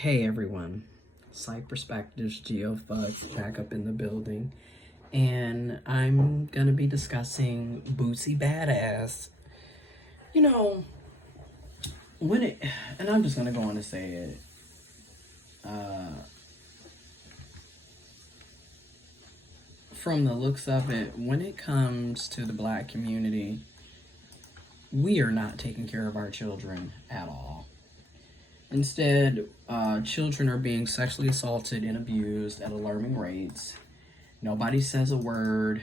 Hey everyone, Psych Perspectives GeoFucks back up in the building, and I'm gonna be discussing Boosie Bad Azz. You know, when it, and I'm just gonna go on to say it, from the looks of it, when it comes to the black community, we are not taking care of our children at all. Instead, children are being sexually assaulted and abused at alarming rates. Nobody says a word.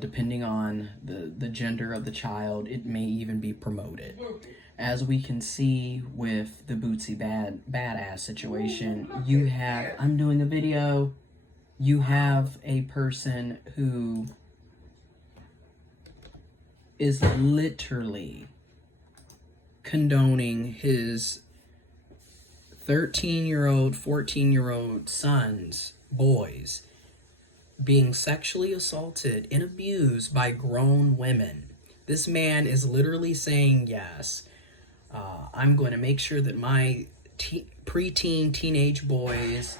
Depending on the gender of the child, it may even be promoted. As we can see with the Boosie Bad Azz situation, I'm doing a video, you have a person who is literally condoning his 13-year-old, 14-year-old sons, boys, being sexually assaulted and abused by grown women. This man is literally saying, yes, I'm going to make sure that my preteen teenage boys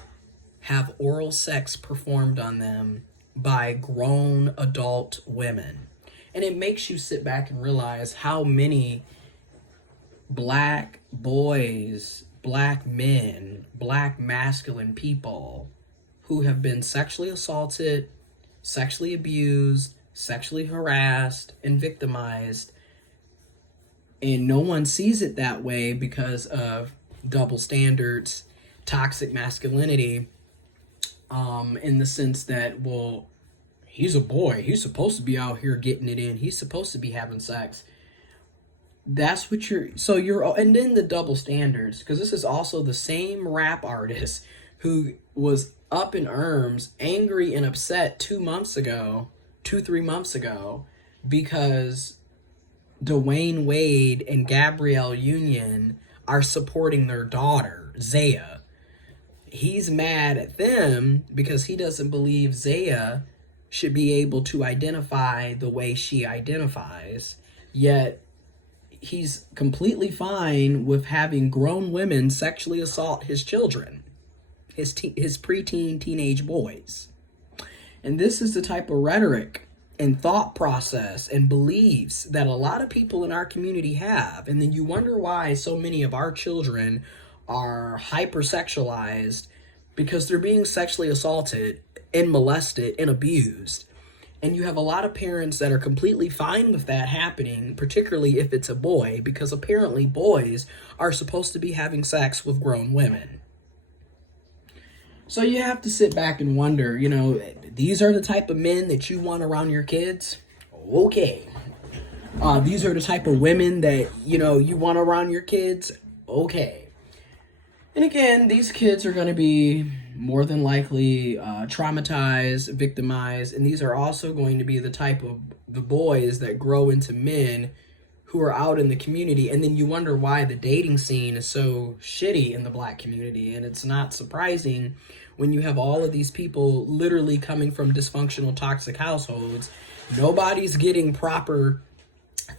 have oral sex performed on them by grown adult women. And it makes you sit back and realize how many black boys, black men, black masculine people who have been sexually assaulted, sexually abused, sexually harassed, and victimized. And no one sees it that way because of double standards, toxic masculinity, in the sense that, well, he's a boy. He's supposed to be out here getting it in. He's supposed to be having sex. That's what and then the double standards, because this is also the same rap artist who was up in arms, angry and upset 3 months ago, because Dwayne Wade and Gabrielle Union are supporting their daughter, Zaya. He's mad at them because he doesn't believe Zaya should be able to identify the way she identifies, yet he's completely fine with having grown women sexually assault his children, his preteen teenage boys. And this is the type of rhetoric and thought process and beliefs that a lot of people in our community have. And then you wonder why so many of our children are hypersexualized, because they're being sexually assaulted and molested and abused. And you have a lot of parents that are completely fine with that happening, particularly if it's a boy, because apparently boys are supposed to be having sex with grown women. So you have to sit back and wonder, these are the type of men that you want around your kids? Okay. These are the type of women that, you want around your kids? Okay. And again, these kids are going to be more than likely traumatized, victimized, and these are also going to be the type of the boys that grow into men who are out in the community. And then you wonder why the dating scene is so shitty in the black community. And it's not surprising when you have all of these people literally coming from dysfunctional, toxic households. Nobody's getting proper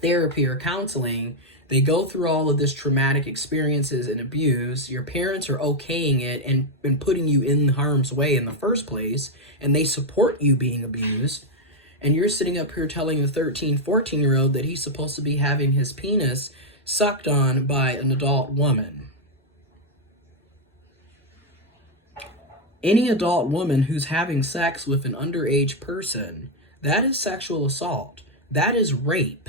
therapy or counseling. They go through all of this traumatic experiences and abuse. Your parents are okaying it and putting you in harm's way in the first place, and they support you being abused. And you're sitting up here telling the 13, 14-year-old that he's supposed to be having his penis sucked on by an adult woman. Any adult woman who's having sex with an underage person, that is sexual assault. That is rape.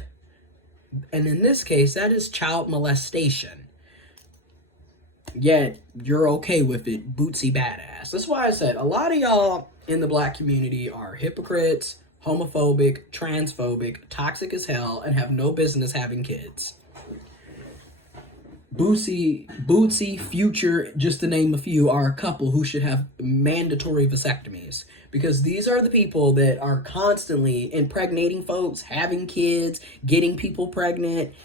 And in this case, that is child molestation. Yet, you're okay with it, Boosie Bad Azz. That's why I said, a lot of y'all in the black community are hypocrites, homophobic, transphobic, toxic as hell, and have no business having kids. Boosie, Future, just to name a few, are a couple who should have mandatory vasectomies. Because these are the people that are constantly impregnating folks, having kids, getting people pregnant,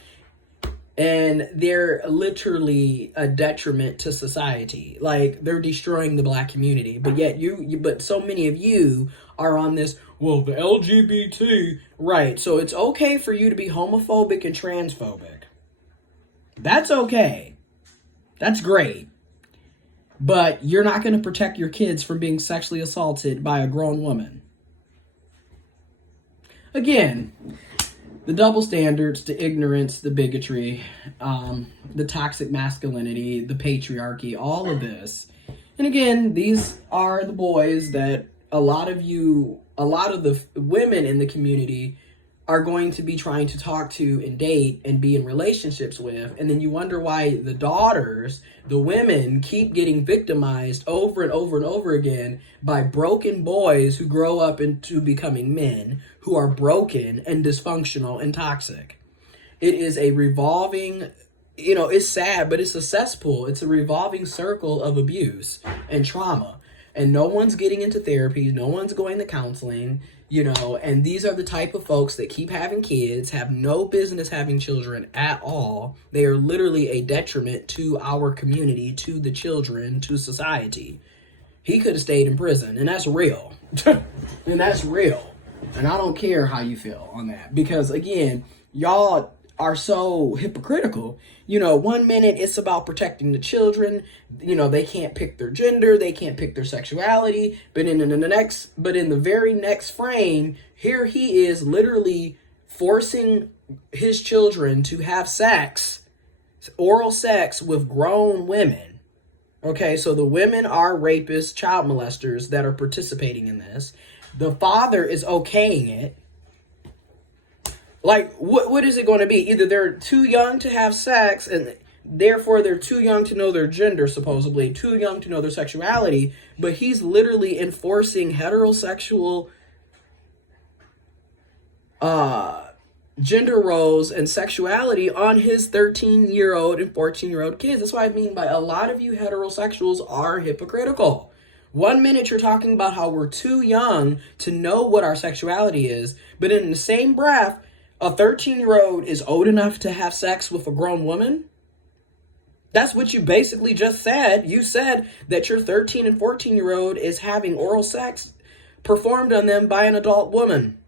and they're literally a detriment to society. Like, they're destroying the black community. But yet but so many of you are on this, well, the LGBT, right? So it's okay for you to be homophobic and transphobic. That's okay. That's great. but you're not going to protect your kids from being sexually assaulted by a grown woman. Again, the double standards, the ignorance, the bigotry, the toxic masculinity, the patriarchy, all of this. And again, these are the boys that a lot of the women in the community are going to be trying to talk to and date and be in relationships with. And then you wonder why the daughters, the women, keep getting victimized over and over and over again by broken boys who grow up into becoming men who are broken and dysfunctional and toxic. It is a revolving, it's sad, but it's a cesspool. It's a revolving circle of abuse and trauma. And no one's getting into therapy. No one's going to counseling, and these are the type of folks that keep having kids, have no business having children at all. They are literally a detriment to our community, to the children, to society. He could have stayed in prison, and that's real. And that's real. And I don't care how you feel on that. Because, again, y'all are so hypocritical. 1 minute it's about protecting the children. They can't pick their gender, they can't pick their sexuality. But in the very next frame, here he is literally forcing his children to have sex, oral sex with grown women. Okay, so the women are rapists, child molesters that are participating in this. The father is okaying it. Like, what is it going to be? Either they're too young to have sex, and therefore they're too young to know their gender, supposedly, too young to know their sexuality, but he's literally enforcing heterosexual gender roles and sexuality on his 13-year-old and 14-year-old kids. That's what I mean by a lot of you heterosexuals are hypocritical. 1 minute you're talking about how we're too young to know what our sexuality is, but in the same breath, a 13-year-old is old enough to have sex with a grown woman? That's what you basically just said. You said that your 13 and 14-year-old is having oral sex performed on them by an adult woman.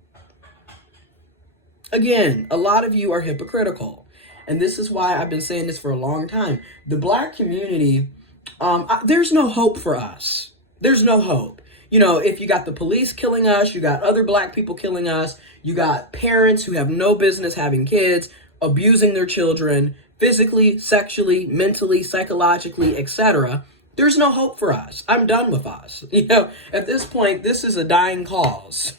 Again, a lot of you are hypocritical. And this is why I've been saying this for a long time. The black community, there's no hope for us. There's no hope. If you got the police killing us, you got other black people killing us, you got parents who have no business having kids, abusing their children, physically, sexually, mentally, psychologically, etc. There's no hope for us. I'm done with us. At this point, this is a dying cause.